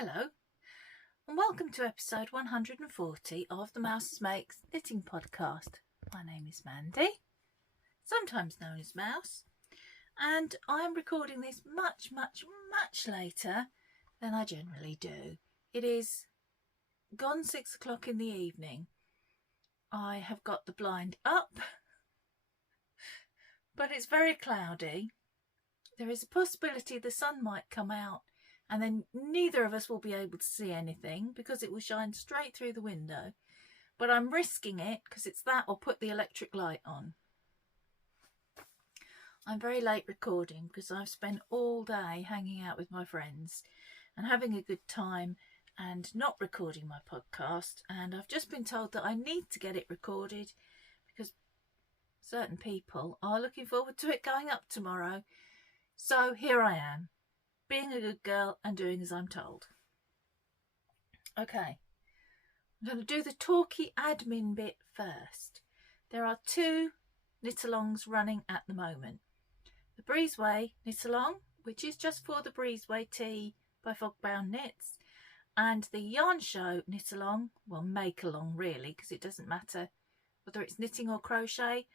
Hello and welcome to episode 140 of the Mousewitch Makes Knitting Podcast. My name is Mandy, sometimes known as Mouse, and I'm recording this much later than I generally do. It is gone 6 o'clock in the evening. I have got the blind up, but it's very cloudy. There is a possibility the sun might come out and then neither of us will be able to see anything because it will shine straight through the window. But I'm risking it because it's that or put the electric light on. I'm very late recording because I've spent all day hanging out with my friends and having a good time and not recording my podcast. And I've just been told that I need to get it recorded because certain people are looking forward to it going up tomorrow. So here I am, being a good girl and doing as I'm told. Okay, I'm going to do the talky admin bit first. There are 2 knit-alongs running at the moment. The Breezeway knit-along, which is just for the Breezeway Tea by Fogbound Knits, and the Yarn Show knit-along, well, make-along really, because it doesn't matter whether it's knitting or crochet,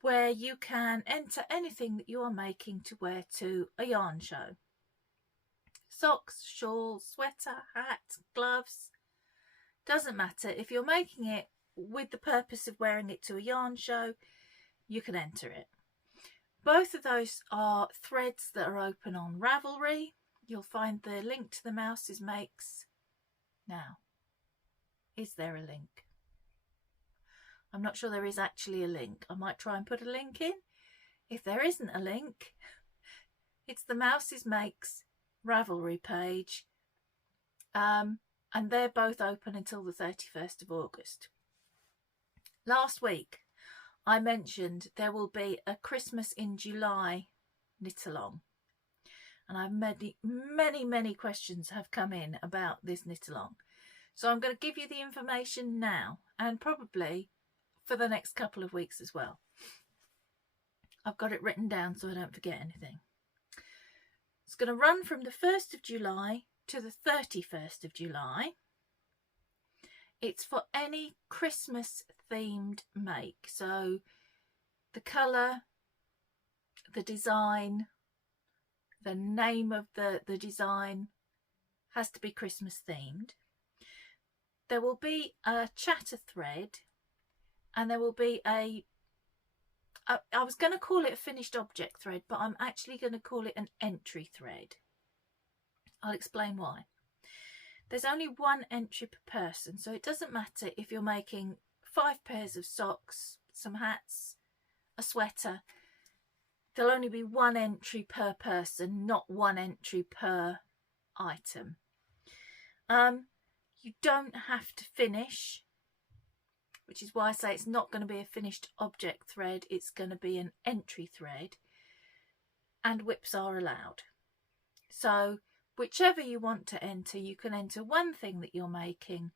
where you can enter anything that you are making to wear to a yarn show. Socks, shawls, sweater, hat, gloves, doesn't matter. If you're making it with the purpose of wearing it to a yarn show, you can enter it. Both of those are threads that are open on Ravelry. You'll find the link to the Mousewitch Makes. Now, is there a link? I'm not sure there is actually a link. I might try and put a link in. If there isn't a link, it's the Mousewitch Makes Ravelry page. And they're both open until the 31st of August. Last week, I mentioned there will be a Christmas in July knit-along. And I've many questions have come in about this knit-along. So I'm going to give you the information now and probably for the next couple of weeks as well. I've got it written down so I don't forget anything. It's going to run from the 1st of July to the 31st of July. It's for any Christmas themed make. So the colour, the design, the name of the design has to be Christmas themed. There will be a chatter thread. And there will be I was going to call it a finished object thread, but I'm actually going to call it an entry thread. I'll explain why. There's only 1 entry per person, so it doesn't matter if you're making 5 pairs of socks, some hats, a sweater. There'll only be 1 entry per person, not 1 entry per item. You don't have to finish, which is why I say it's not going to be a finished object thread. It's going to be an entry thread, and whips are allowed. So whichever you want to enter, you can enter one thing that you're making.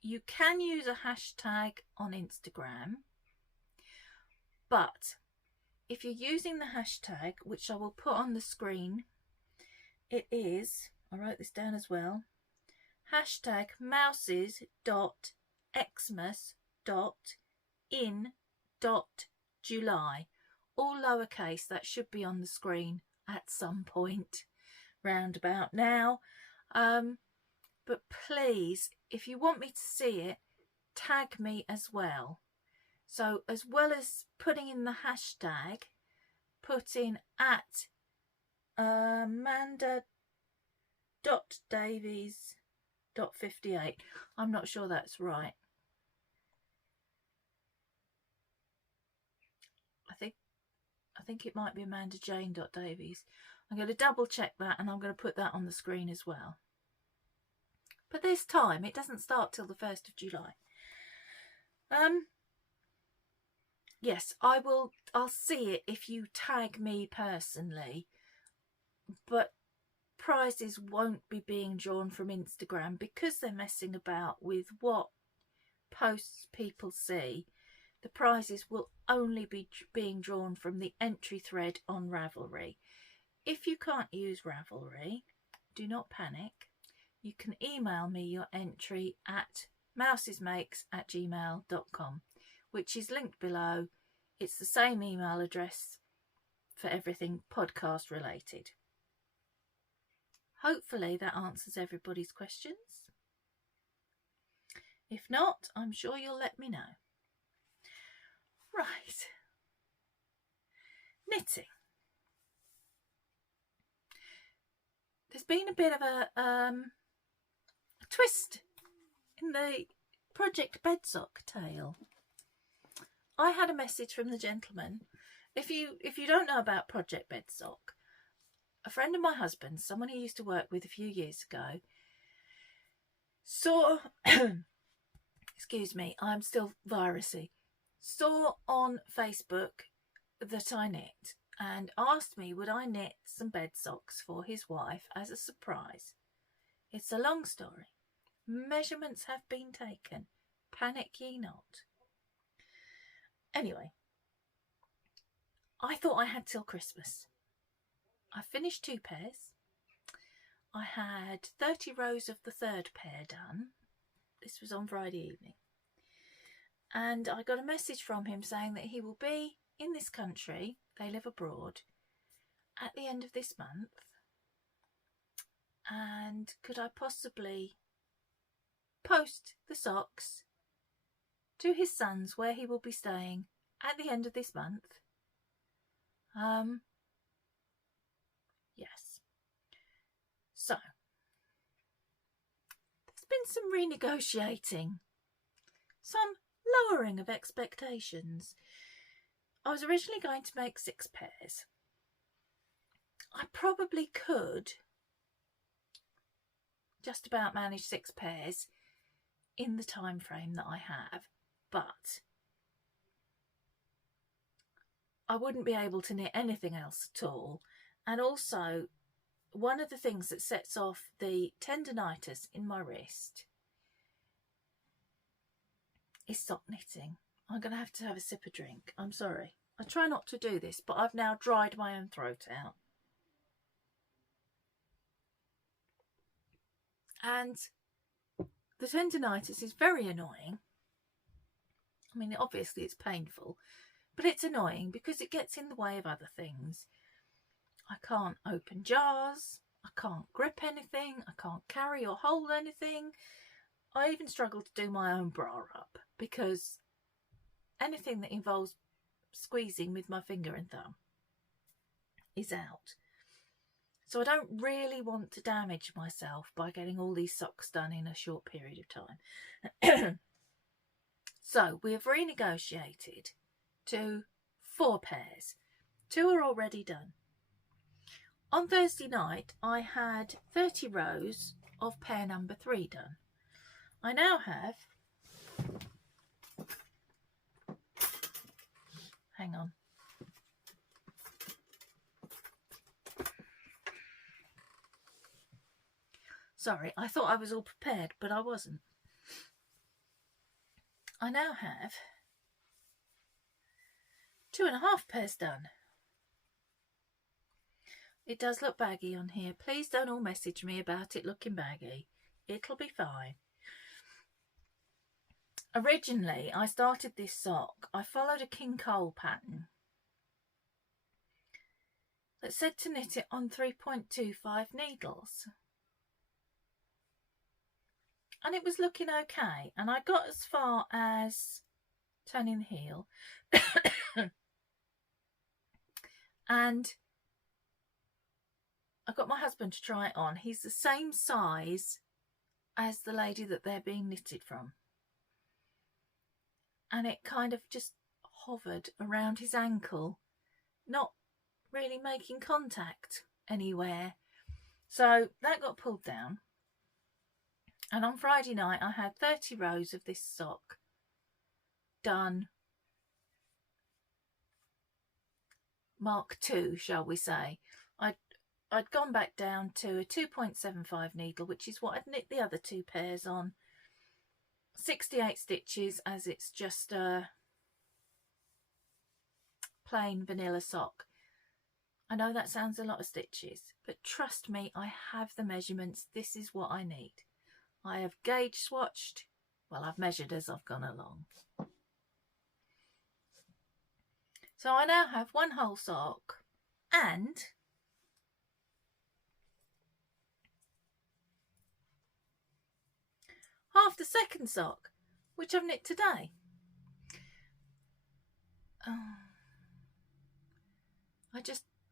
You can use a hashtag on Instagram, but if you're using the hashtag, which I will put on the screen, it is, I wrote this down as well, hashtag mouses.xmas.in.july, all lowercase. That should be on the screen at some point round about now. But please, if you want me to see it, tag me as well. So as well as putting in the hashtag, put in at Amanda.Davies.58. I'm not sure that's right. I think it might be AmandaJane.Davies. I'm going to double check that and I'm going to put that on the screen as well. But this time it doesn't start till the 1st of July. Yes, I'll see it if you tag me personally, but prizes won't be being drawn from Instagram because they're messing about with what posts people see. The prizes will only be being drawn from the entry thread on Ravelry. if you can't use Ravelry, do not panic. You can email me your entry at mousesmakes@gmail.com, which is linked below. It's the same email address for everything podcast related. Hopefully that answers everybody's questions. If not, I'm sure you'll let me know. Right. Knitting. There's been a bit of a twist in the Project Bedsock tale. I had a message from the gentleman. If you don't know about Project Bedsock, a friend of my husband's, someone he used to work with a few years ago, saw excuse me, I'm still virusy, saw on Facebook that I knit and asked me would I knit some bed socks for his wife as a surprise. It's a long story. Measurements have been taken. Panic ye not. Anyway, I thought I had till Christmas. I finished 2 pairs. I had 30 rows of the 3rd pair done. This was on Friday evening. And I got a message from him saying that he will be in this country, they live abroad, at the end of this month. And could I possibly post the socks to his son's where he will be staying at the end of this month? Yes. So, there's been some renegotiating, some lowering of expectations. I was originally going to make 6 pairs. I probably could just about manage 6 pairs in the time frame that I have, but I wouldn't be able to knit anything else at all. And also, one of the things that sets off the tendinitis in my wrist is sock knitting. I'm going to have a sip of drink. I'm sorry. I try not to do this, but I've now dried my own throat out. And the tendinitis is very annoying. I mean, obviously it's painful, but it's annoying because it gets in the way of other things. I can't open jars. I can't grip anything. I can't carry or hold anything. I even struggle to do my own bra up because anything that involves squeezing with my finger and thumb is out. So I don't really want to damage myself by getting all these socks done in a short period of time. So we have renegotiated to 4 pairs. 2 are already done. On Thursday night, I had 30 rows of pair number 3 done. I now have, hang on, sorry, I thought I was all prepared, but I wasn't. I now have 2.5 pairs done. It does look baggy on here. Please don't all message me about it looking baggy. It'll be fine. Originally, I started this sock. I followed a King Cole pattern that said to knit it on 3.25 needles. And it was looking okay. And I got as far as turning the heel. And I got my husband to try it on. He's the same size as the lady that they're being knitted from. And it kind of just hovered around his ankle, not really making contact anywhere. So that got pulled down. And on Friday night, I had 30 rows of this sock done. Mark 2, shall we say. I'd gone back down to a 2.75 needle, which is what I'd knit the other 2 pairs on. 68 stitches, as it's just a plain vanilla sock. I know that sounds a lot of stitches, but trust me, I have the measurements. This is what I need. I have gauge swatched. Well, I've measured as I've gone along. So I now have one whole sock and half the second sock, which I've knit today.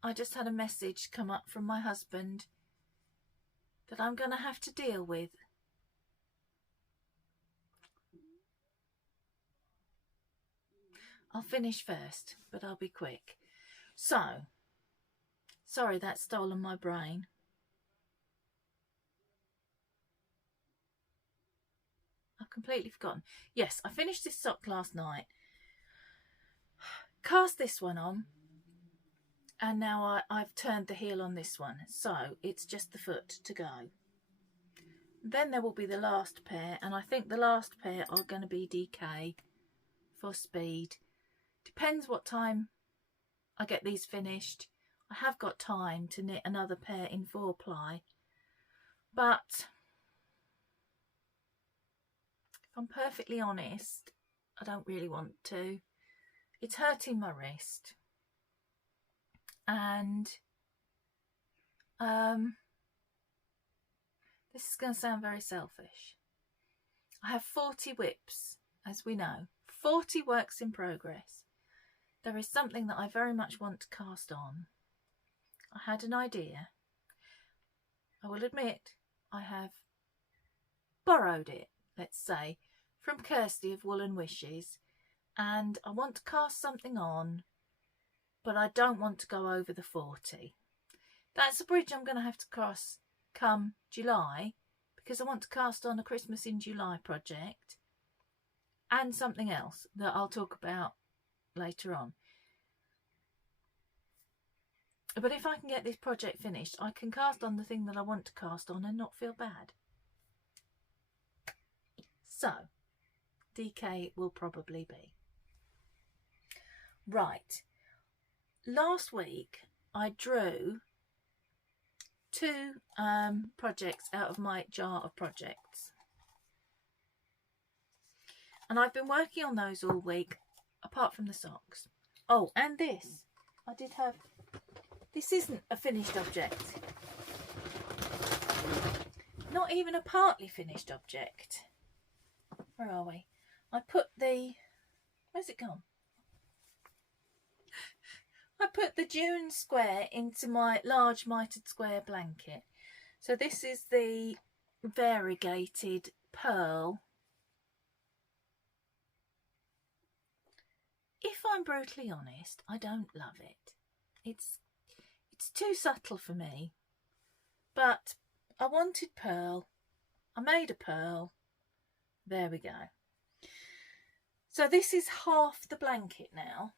I just had a message come up from my husband that I'm going to have to deal with. I'll finish first, but I'll be quick. So, sorry that's stolen my brain. I've completely forgotten. Yes, I finished this sock last night. Cast this one on. And now I've turned the heel on this one. So it's just the foot to go. Then there will be the last pair. And I think the last pair are going to be DK for speed. Depends what time I get these finished. I have got time to knit another pair in 4-ply. But if I'm perfectly honest, I don't really want to. It's hurting my wrist. And this is going to sound very selfish. I have 40 whips, as we know, 40 works in progress. There is something that I very much want to cast on. I had an idea. I will admit I have borrowed it, let's say, from Kirsty of Woolen Wishes, and I want to cast something on, but I don't want to go over the 40. That's a bridge I'm going to have to cross come July, because I want to cast on a Christmas in July project and something else that I'll talk about later on. But if I can get this project finished, I can cast on the thing that I want to cast on and not feel bad. So, DK will probably be. Right. Last week I drew 2 projects out of my jar of projects. And I've been working on those all week, apart from the socks. Oh, and this. I did have... This isn't a finished object. Not even a partly finished object. Where are we? I put the... Where's it gone? I put the June square into my large mitered square blanket. So this is the variegated pearl. If I'm brutally honest, I don't love it. It's too subtle for me. But I wanted pearl. I made a pearl. There we go. So this is half the blanket now.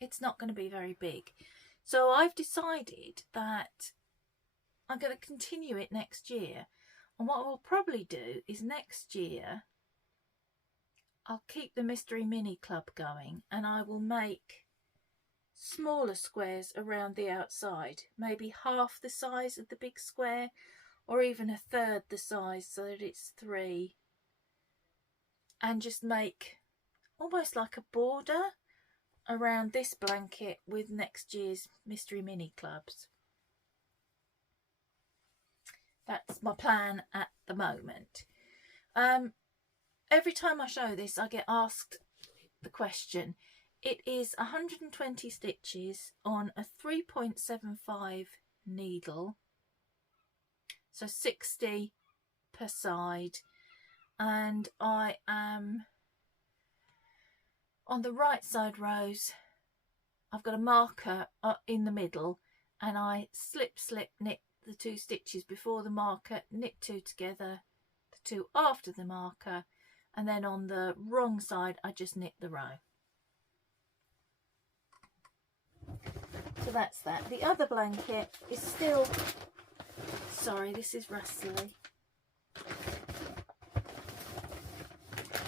It's not going to be very big. So I've decided that I'm going to continue it next year. And what I'll probably do is next year I'll keep the Mystery Mini Club going, and I will make smaller squares around the outside, maybe half the size of the big square, or even a third the size, so that it's 3, and just make almost like a border around this blanket with next year's Mystery Mini Clubs. That's my plan at the moment. Every time I show this, I get asked the question. It is 120 stitches on a 3.75 needle, so 60 per side, and I am on the right side rows. I've got a marker in the middle, and I slip knit the 2 stitches before the marker, knit 2 together, the 2 after the marker, and then on the wrong side I just knit the row. So that's that. The other blanket is still, sorry, this is rustly.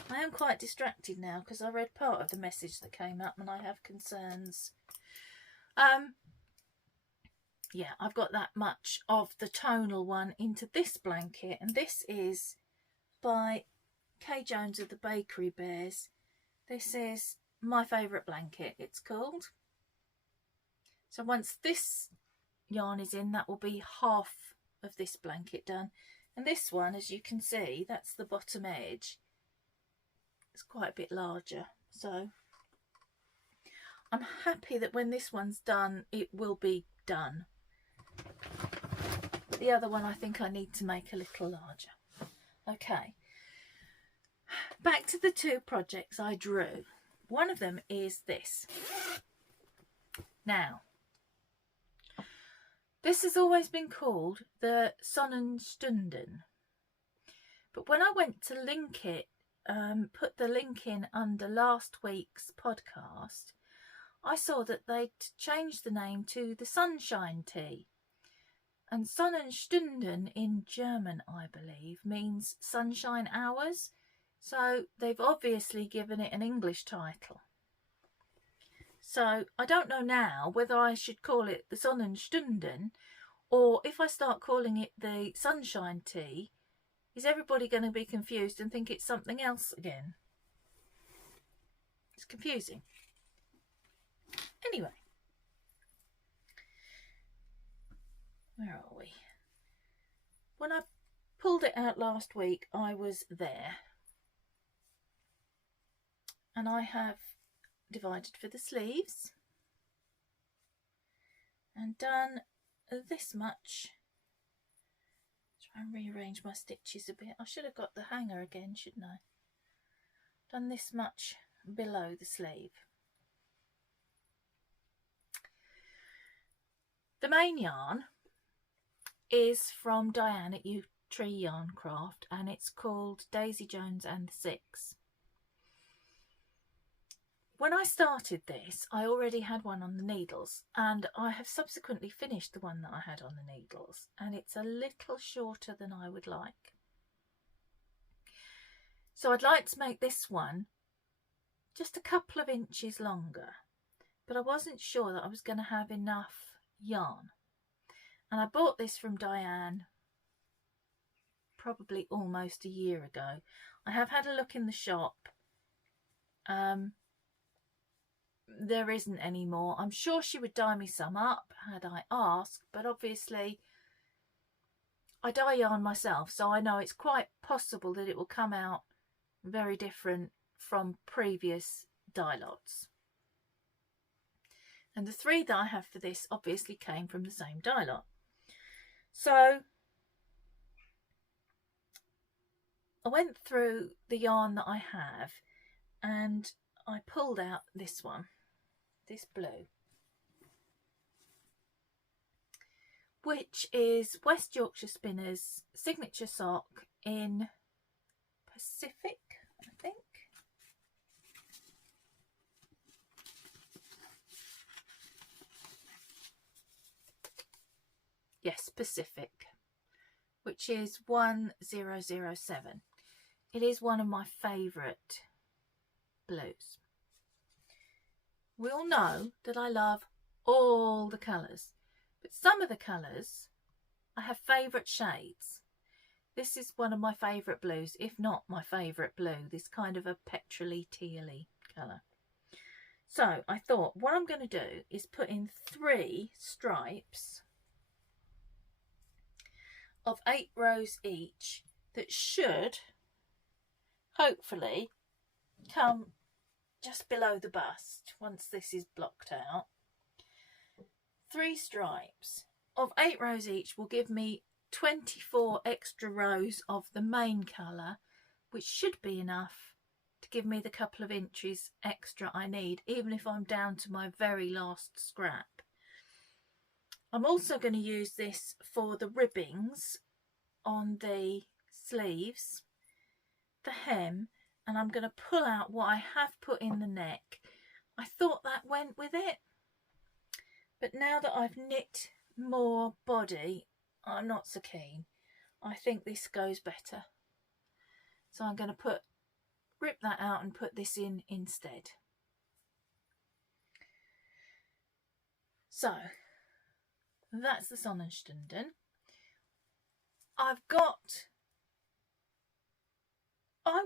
I am quite distracted now because I read part of the message that came up and I have concerns. Yeah, I've got that much of the tonal one into this blanket, and this is by Kay Jones of the Bakery Bears. This is my favourite blanket, it's called. So once this yarn is in, that will be half of this blanket done. And this one, as you can see, that's the bottom edge. It's quite a bit larger. So I'm happy that when this one's done, it will be done. But the other one I think I need to make a little larger. Okay. Back to the two projects I drew. One of them is this. Now, this has always been called the Sonnenstunden. But when I went to link it, put the link in under last week's podcast, I saw that they'd changed the name to the Sunshine Tea. And Sonnenstunden in German, I believe, means sunshine hours. So they've obviously given it an English title. So I don't know now whether I should call it the Sonnenstunden, or if I start calling it the Sunshine Tea, is everybody going to be confused and think it's something else again? It's confusing. Anyway, where are we? When I pulled it out last week, I was there. And I have divided for the sleeves and done this much. Try and rearrange my stitches a bit. I should have got the hanger again, shouldn't I? Done this much below the sleeve. The main yarn is from Diane at U Tree Yarn Craft, and it's called Daisy Jones and the Six. When I started this, I already had one on the needles, and I have subsequently finished the one that I had on the needles, and it's a little shorter than I would like. So I'd like to make this one just a couple of inches longer, but I wasn't sure that I was going to have enough yarn. And I bought this from Diane probably almost a year ago. I have had a look in the shop. There isn't any more. I'm sure she would dye me some up had I asked, but obviously I dye yarn myself, so I know it's quite possible that it will come out very different from previous dye lots. And the three that I have for this obviously came from the same dye lot. So I went through the yarn that I have and I pulled out this one, this blue, which is West Yorkshire Spinners' signature sock in Pacific, I think. Yes, Pacific, which is 1007. It is one of my favourite blues. We all know that I love all the colours, but some of the colours I have favourite shades. This is one of my favourite blues, if not my favourite blue, this kind of a petrol-y, teal-y colour. So I thought what I'm going to do is put in 3 stripes of 8 rows each that should hopefully come just below the bust once this is blocked out. 3 stripes of 8 rows each will give me 24 extra rows of the main colour, which should be enough to give me the couple of inches extra I need, even if I'm down to my very last scrap. I'm also going to use this for the ribbings on the sleeves, the hem, and I'm going to pull out what I have put in the neck. I thought that went with it, but now that I've knit more body, I'm not so keen. I think this goes better. So I'm going to put rip that out and put this in instead. So that's the Sonnenstunden. I'm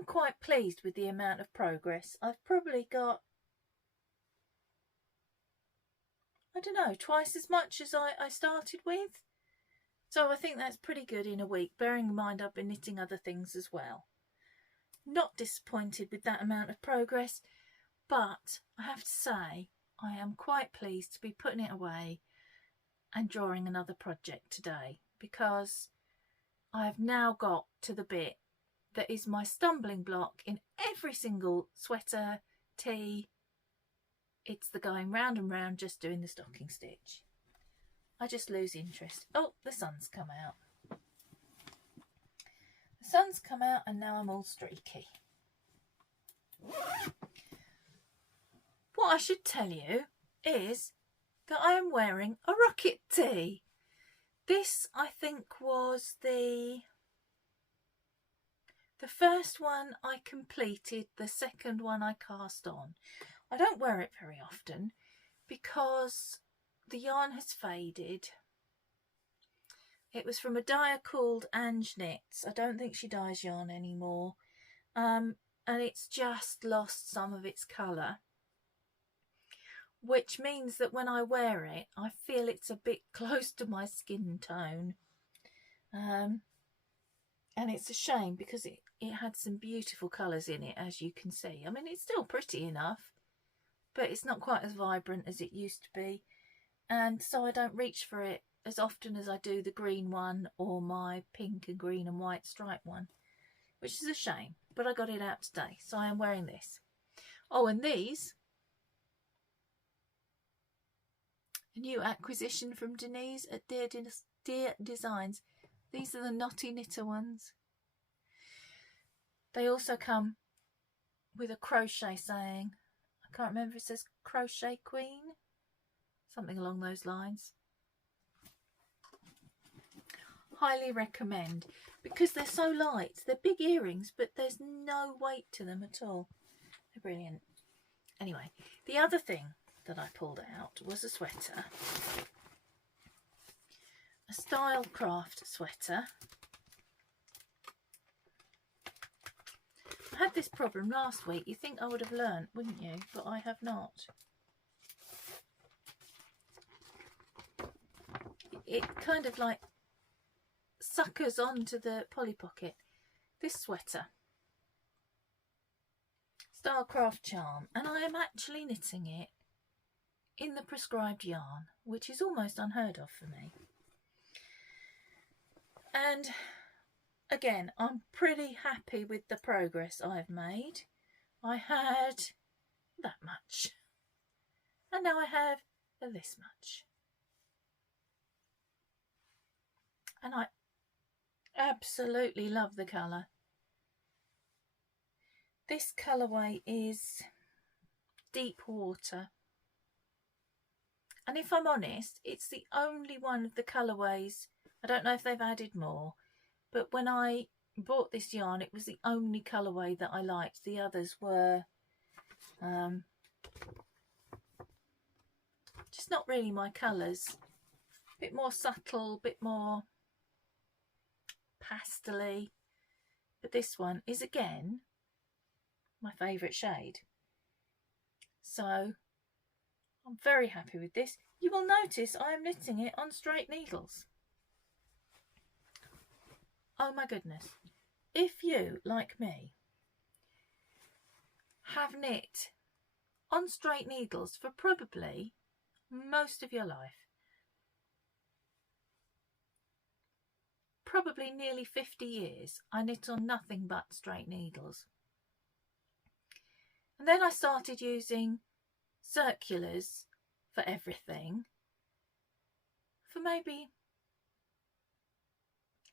quite pleased with the amount of progress. I've probably got, I don't know, twice as much as I started with. So I think that's pretty good in a week, bearing in mind I've been knitting other things as well. Not disappointed with that amount of progress, but I have to say I am quite pleased to be putting it away and drawing another project today, because I've now got to the bit that is my stumbling block in every single sweater, tee. It's the going round and round just doing the stocking stitch. I just lose interest. Oh, the sun's come out. The sun's come out and now I'm all streaky. What I should tell you is that I am wearing a rocket tee. This, I think, was the first one I completed, the second one I cast on. I don't wear it very often because the yarn has faded. It was from a dyer called Ange Knits. I don't think she dyes yarn anymore. And it's just lost some of its colour, which means that when I wear it, I feel it's a bit close to my skin tone. And it's a shame because it had some beautiful colours in it, as you can see. I mean, it's still pretty enough, but it's not quite as vibrant as it used to be. And so I don't reach for it as often as I do the green one or my pink and green and white stripe one, which is a shame. But I got it out today, so I am wearing this. Oh, and these, a new acquisition from Denise at Dear Designs. These are the knotty knitter ones. They also come with a crochet saying, I can't remember if it says Crochet Queen, something along those lines. Highly recommend, because they're so light. They're big earrings, but there's no weight to them at all. They're brilliant. Anyway, the other thing that I pulled out was a sweater. A Stylecraft sweater. I had this problem last week. You think I would have learnt, wouldn't you? But I have not. It kind of like suckers onto the Polly Pocket. This sweater, Stylecraft Charm, and I am actually knitting it in the prescribed yarn, which is almost unheard of for me. And again, I'm pretty happy with the progress I've made. I had that much, and now I have this much. And I absolutely love the colour. This colourway is Deep Water. And if I'm honest, it's the only one of the colourways. I don't know if they've added more, but when I bought this yarn, it was the only colourway that I liked. The others were just not really my colours. A bit more subtle, a bit more pastel-y. But this one is again my favourite shade. So I'm very happy with this. You will notice I am knitting it on straight needles. Oh my goodness. If you, like me, have knit on straight needles for probably most of your life, probably nearly 50 years, I knit on nothing but straight needles. And then I started using circulars for everything for maybe,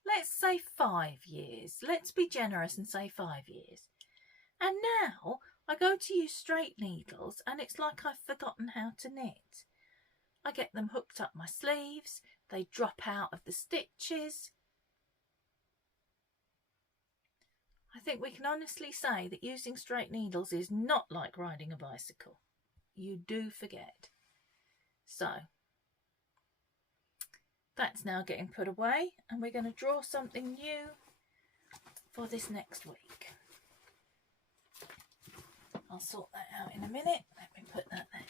let's say 5 years. Let's be generous and say 5 years. And now I go to use straight needles and it's like I've forgotten how to knit. I get them hooked up my sleeves, they drop out of the stitches. I think we can honestly say that using straight needles is not like riding a bicycle. You do forget. So that's now getting put away, and we're going to draw something new for this next week. I'll sort that out in a minute. Let me put that there.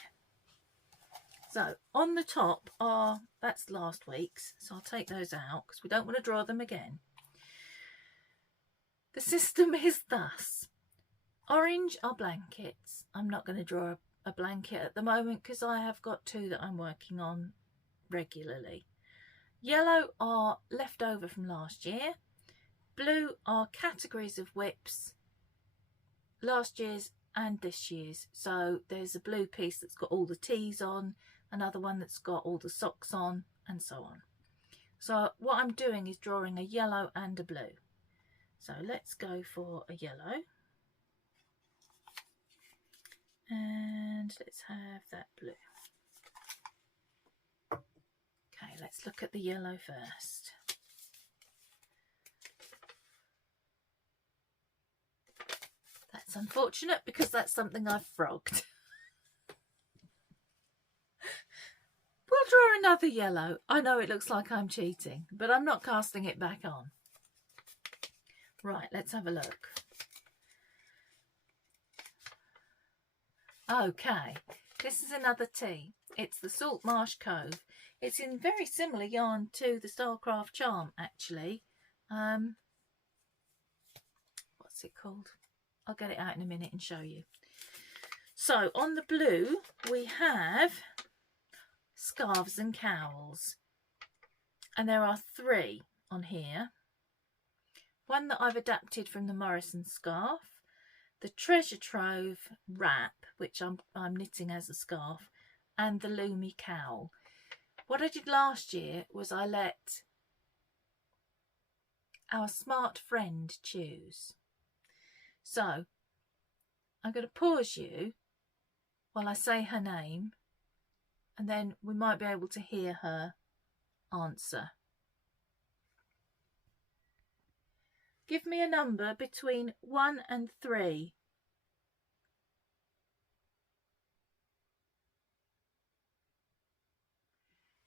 So on the top are, that's last week's, so I'll take those out because we don't want to draw them again. The system is thus. Orange are blankets. I'm not going to draw a blanket at the moment because I have got two that I'm working on regularly. Yellow are left over from last year. Blue are categories of whips, last year's and this year's. So there's a blue piece that's got all the T's on, another one that's got all the socks on, and so on. So what I'm doing is drawing a yellow and a blue. So let's go for a yellow. And let's have that blue. Okay, let's look at the yellow first. That's unfortunate because that's something I've frogged. We'll draw another yellow. I know it looks like I'm cheating, but I'm not casting it back on. Right, let's have a look. Okay, this is another tea. It's the Salt Marsh Cove. It's in very similar yarn to the Starcraft Charm, actually. What's it called? I'll get it out in a minute and show you. So on the blue we have scarves and cowls, and there are 3 on here. One that I've adapted from the Morrison scarf, the Treasure Trove wrap, which I'm knitting as a scarf, and the Loomy cowl. What I did last year was I let our smart friend choose. So I'm going to pause you while I say her name, and then we might be able to hear her answer. Give me a number between 1 and 3.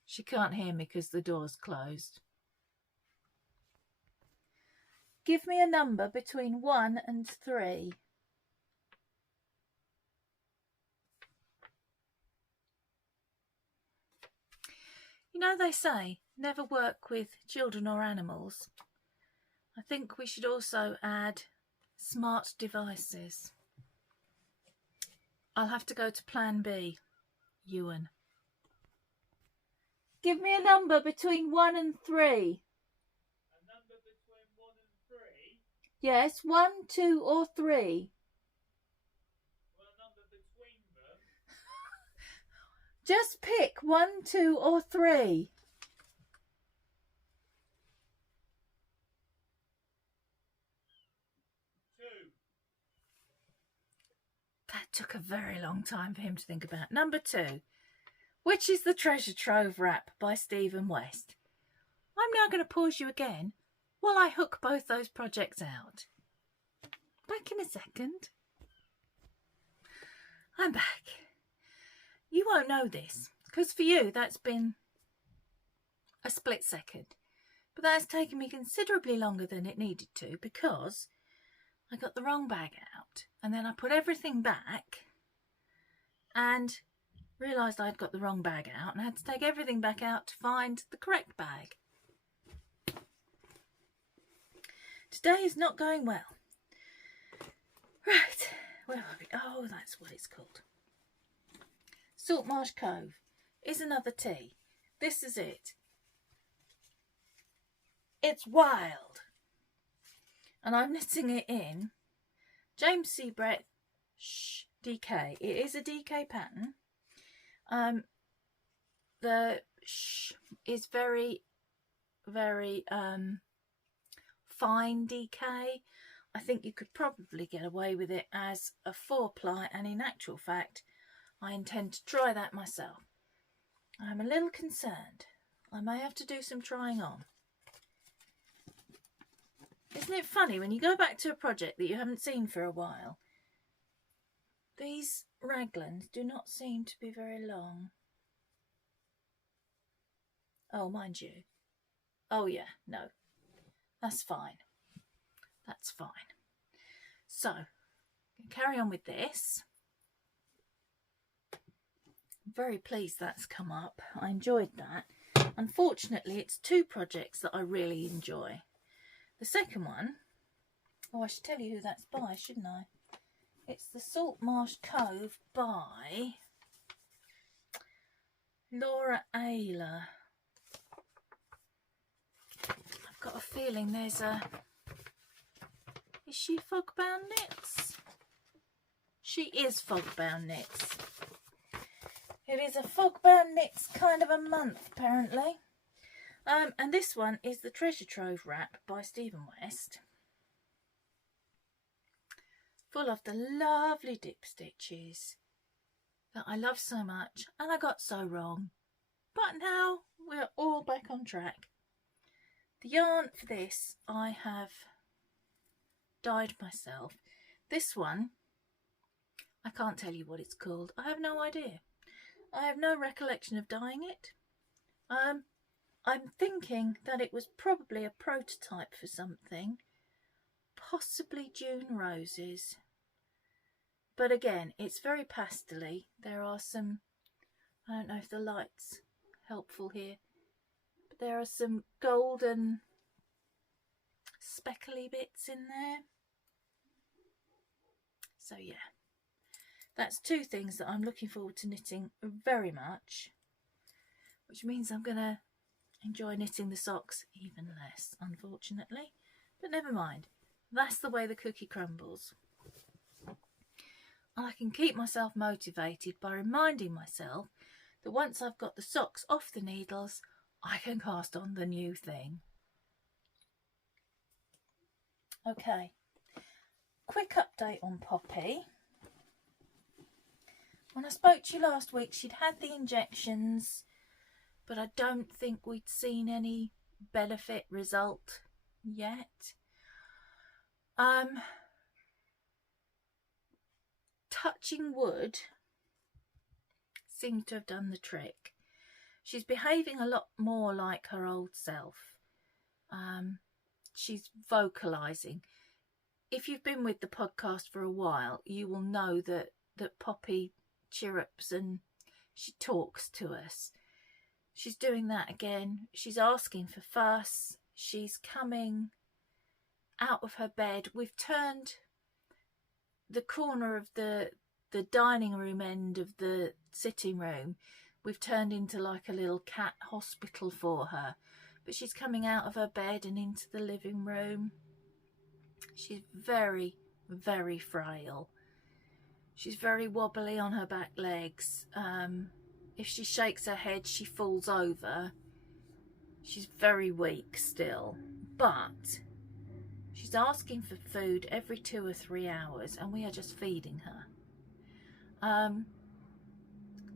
She can't hear me because the door's closed. Give me a number between 1 and 3. You know, they say never work with children or animals. I think we should also add smart devices. I'll have to go to plan B, Ewan. Give me a number between 1 and 3. A number between 1 and 3? Yes, 1, 2 or 3. Well, a number between them. Just pick 1, 2 or 3. 2. That took a very long time for him to think about. Number 2. Which is the Treasure Trove wrap by Stephen West? I'm now going to pause you again while I hook both those projects out. Back in a second. I'm back. You won't know this because for you that's been a split second. But that has taken me considerably longer than it needed to because I got the wrong bag out and then I put everything back and realised I'd got the wrong bag out and I had to take everything back out to find the correct bag. Today is not going well. Right, where are we? Oh, that's what it's called. Salt Marsh Cove is another tea. This is it. It's wild. And I'm knitting it in James C. Brett DK. It is a DK pattern. The sh is very, very fine DK. I think you could probably get away with it as a 4-ply, and in actual fact I intend to try that myself. I'm a little concerned. I may have to do some trying on. Is Isn't it funny when you go back to a project that you haven't seen for a while? These raglans do not seem to be very long. Oh, mind you. Oh yeah, no. That's fine. That's fine. So, carry on with this. I'm very pleased that's come up. I enjoyed that. Unfortunately, it's two projects that I really enjoy. The second one, oh, I should tell you who that's by, shouldn't I? It's the Salt Marsh Cove by Laura Ayler. I've got a feeling there's a... Is she Fogbound Knits? She is Fogbound Knits. It is a Fogbound Knits kind of a month, apparently. And this one is the Treasure Trove wrap by Stephen West. Full of the lovely dip stitches that I love so much and I got so wrong. But now we're all back on track. The yarn for this I have dyed myself. This one, I can't tell you what it's called. I have no idea. I have no recollection of dyeing it. I'm thinking that it was probably a prototype for something, possibly June roses. But again, it's very pastel-y. There are some, I don't know if the light's helpful here, but there are some golden speckly bits in there. So yeah, that's two things that I'm looking forward to knitting very much, which means I'm going to enjoy knitting the socks even less, unfortunately. But never mind, that's the way the cookie crumbles. And I can keep myself motivated by reminding myself that once I've got the socks off the needles, I can cast on the new thing. Okay, quick update on Poppy. When I spoke to you last week, she'd had the injections, but I don't think we'd seen any benefit result yet. Touching wood seems to have done the trick. She's behaving a lot more like her old self. She's vocalising. If you've been with the podcast for a while, you will know that Poppy chirrups and she talks to us. She's doing that again. She's asking for fuss. She's coming out of her bed. We've turned the corner of the dining room end of the sitting room. We've turned into like a little cat hospital for her. But she's coming out of her bed and into the living room. She's very, very frail. She's very wobbly on her back legs. If she shakes her head, she falls over. She's very weak still. But she's asking for food every 2 or 3 hours, and we are just feeding her.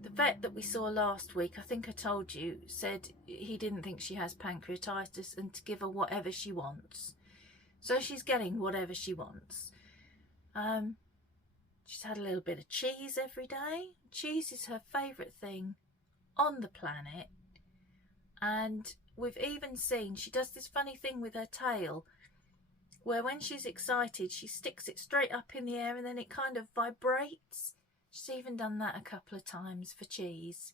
The vet that we saw last week, I think I told you, said he didn't think she has pancreatitis and to give her whatever she wants. So she's getting whatever she wants. She's had a little bit of cheese every day. Cheese is her favourite thing on the planet. And we've even seen, she does this funny thing with her tail, where when she's excited, she sticks it straight up in the air and then it kind of vibrates. She's even done that a couple of times for cheese.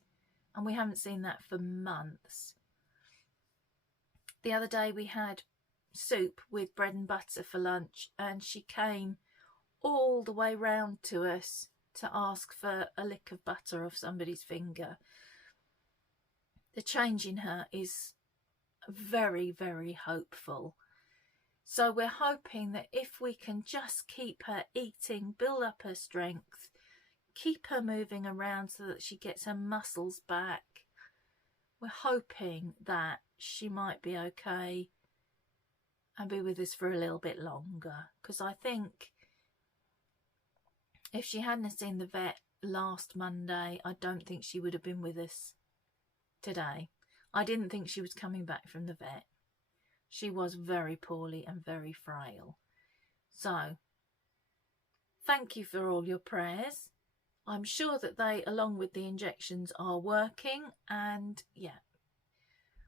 And we haven't seen that for months. The other day we had soup with bread and butter for lunch, and she came all the way round to us to ask for a lick of butter off somebody's finger. The change in her is very, very hopeful. So we're hoping that if we can just keep her eating, build up her strength, keep her moving around so that she gets her muscles back, we're hoping that she might be okay and be with us for a little bit longer. Because I think if she hadn't seen the vet last Monday, I don't think she would have been with us today. I didn't think she was coming back from the vet. she was very poorly and very frail. So thank you for all your prayers. I'm sure that they, along with the injections, are working, and yeah,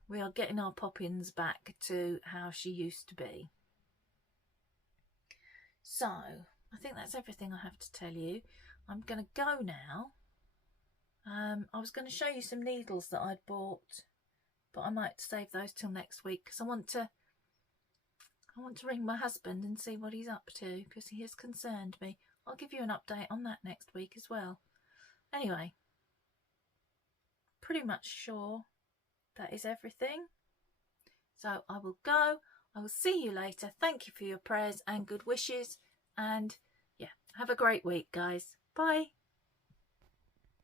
we are getting our Poppins back to how she used to be. So I think that's everything I have to tell you. I'm going to go now. I was going to show you some needles that I'd bought, but I might save those till next week because I want to ring my husband and see what he's up to, because he has concerned me. I'll give you an update on that next week as well. Anyway, pretty much sure that is everything. So I will go. I will see you later. Thank you for your prayers and good wishes. And yeah, have a great week, guys. Bye.